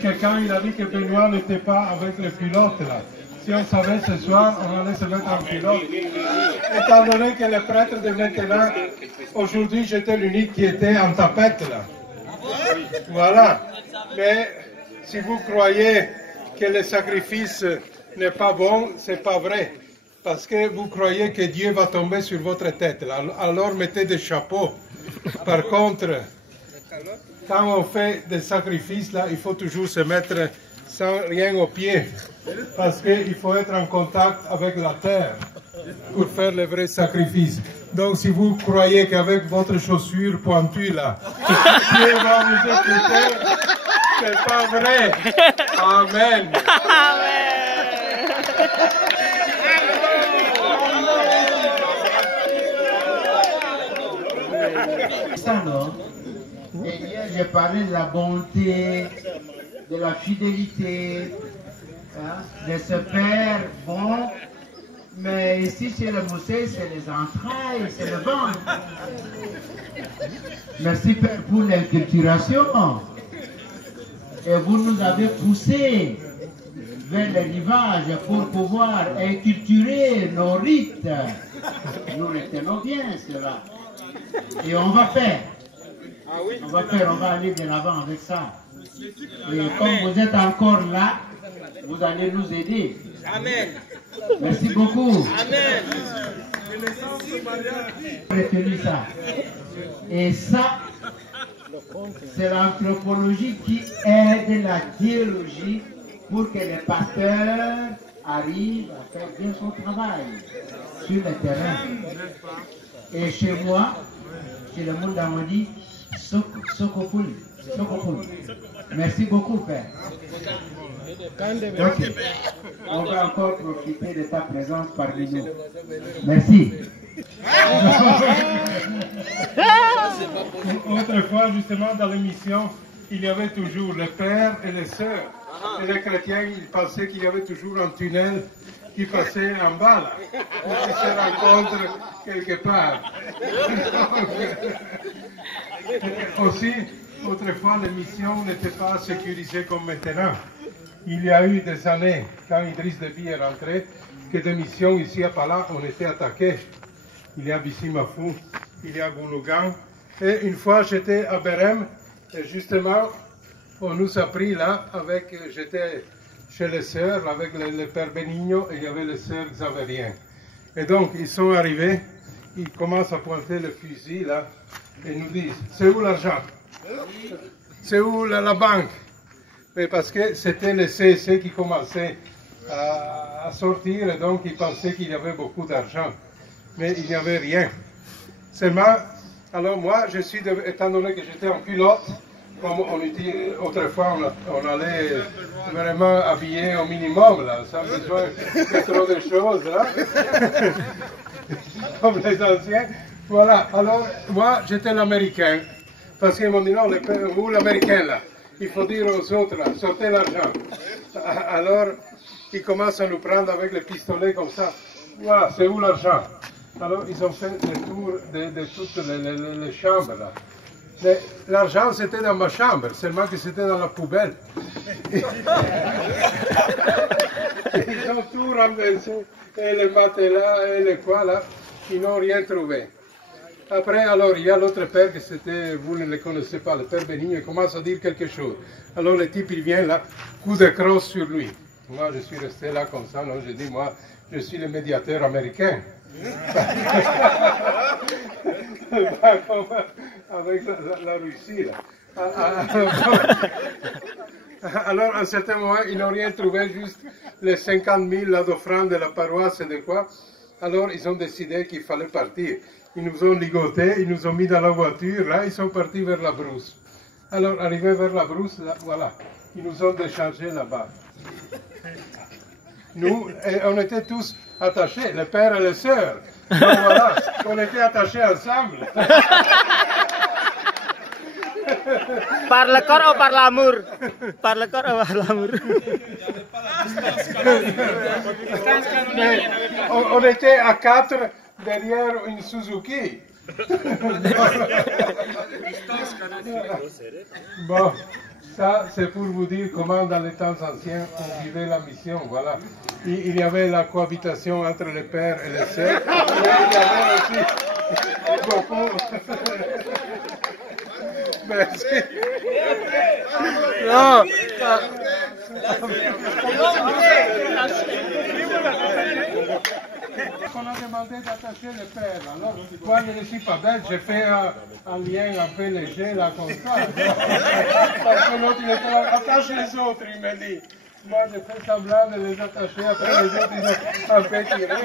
Quelqu'un il a dit que Benoît n'était pas avec le pilote là. Si on savait ce soir, on allait se mettre en pilote. Étant donné que le prêtre de maintenant, aujourd'hui j'étais l'unique qui était en tapette là. Voilà. Mais si vous croyez que le sacrifice n'est pas bon, c'est pas vrai. Parce que vous croyez que Dieu va tomber sur votre tête là. Alors mettez des chapeaux. Par contre, quand on fait des sacrifices, là, il faut toujours se mettre sans rien aux pieds. Parce qu'il faut être en contact avec la terre pour faire le vrai sacrifice. Donc, si vous croyez qu'avec votre chaussure pointue, là, Dieu va vous écouter, c'est pas vrai. Amen. Ça, non? Et hier, j'ai parlé de la bonté, de la fidélité, hein, de ce Père bon. Mais ici, chez le Moussé, c'est les entrailles, c'est le ventre. Merci, Père, pour l'inculturation. Et vous nous avez poussés vers le rivage pour pouvoir inculturer nos rites. Nous retenons bien cela. Et on va faire. On va aller de l'avant avec ça. Et comme vous êtes encore là, vous allez nous aider. Amen. Merci beaucoup. Amen. Retenez ça. Et ça, c'est l'anthropologie qui aide la théologie pour que les pasteurs arrivent à faire bien son travail sur le terrain. Et chez moi, chez le monde d'Amadi, Sokopul. Merci beaucoup, Père. Donc, on va encore profiter de ta présence parmi nous. Merci. Autrefois, justement, dans l'émission, il y avait toujours le père et les sœurs. Et les chrétiens, ils pensaient qu'il y avait toujours un tunnel qui passait en bas, là, pour qu'ils se rencontrent quelque part. Aussi, autrefois, l'émission n'était pas sécurisée comme maintenant. Il y a eu des années, quand Idriss Déby est rentré, que des missions ici à Pala ont été attaquées. Il y a Bissimafou, il y a Goulougan. Et une fois, j'étais à Berem, et justement, on nous a pris là, j'étais chez les sœurs, avec le père Benigno, et il y avait les sœurs Xavériens. Et donc, ils sont arrivés, ils commencent à pointer le fusil là, et nous disent, c'est où l'argent? C'est où la banque? Mais parce que c'était le CSC qui commençait à sortir, et donc ils pensaient qu'il y avait beaucoup d'argent. Mais il n'y avait rien. Seulement, alors moi, étant donné que j'étais en pilote, comme on était autrefois, on allait vraiment habiller au minimum, là, sans besoin de trop de choses, là, comme les anciens. Voilà, alors moi, j'étais l'Américain, parce qu'ils m'ont dit non, vous l'Américain, là, il faut dire aux autres, là, sortez l'argent. Alors, ils commencent à nous prendre avec les pistolets comme ça. Voilà, c'est où l'argent? Alors, ils ont fait le tour de toutes les chambres, là. L'argent, c'était dans ma chambre, seulement que c'était dans la poubelle. Ils ont tout renversé, et les matelas, et les quoi, là, ils n'ont rien trouvé. Après, alors, il y a l'autre père, que c'était, vous ne le connaissez pas, le père Benigno, il commence à dire quelque chose. Alors, le type, il vient là, coup de crosse sur lui. Moi, je suis resté là comme ça, non, je dis, moi, je suis le médiateur américain. Avec la Russie, là. Alors, à un certain moment, ils n'ont rien trouvé, juste les 50 000 d'offrandes de la paroisse et de quoi. Alors, ils ont décidé qu'il fallait partir. Ils nous ont ligotés, ils nous ont mis dans la voiture, là, ils sont partis vers la brousse. Alors, arrivés vers la brousse, là, voilà, ils nous ont déchargés là-bas. Nous, on était tous attachés, le père et les sœurs. Donc, voilà, on était attachés ensemble. Par le corps ou par l'amour? Par le corps ou par l'amour? On était à 4 derrière une Suzuki. Bon, Ça, c'est pour vous dire comment dans les temps anciens on vivait la mission. Voilà. Il y avait la cohabitation entre les pères et les sœurs. Il y avait aussi beaucoup. Merci. Non. On a demandé d'attacher les pères. Alors, moi, je ne suis pas bête, j'ai fait un lien un peu léger là comme ça. Parce que l'autre, il était là, attache les autres, il m'a dit. Moi, j'ai fait semblant de les attacher, après les autres, ils ont un peu tiré.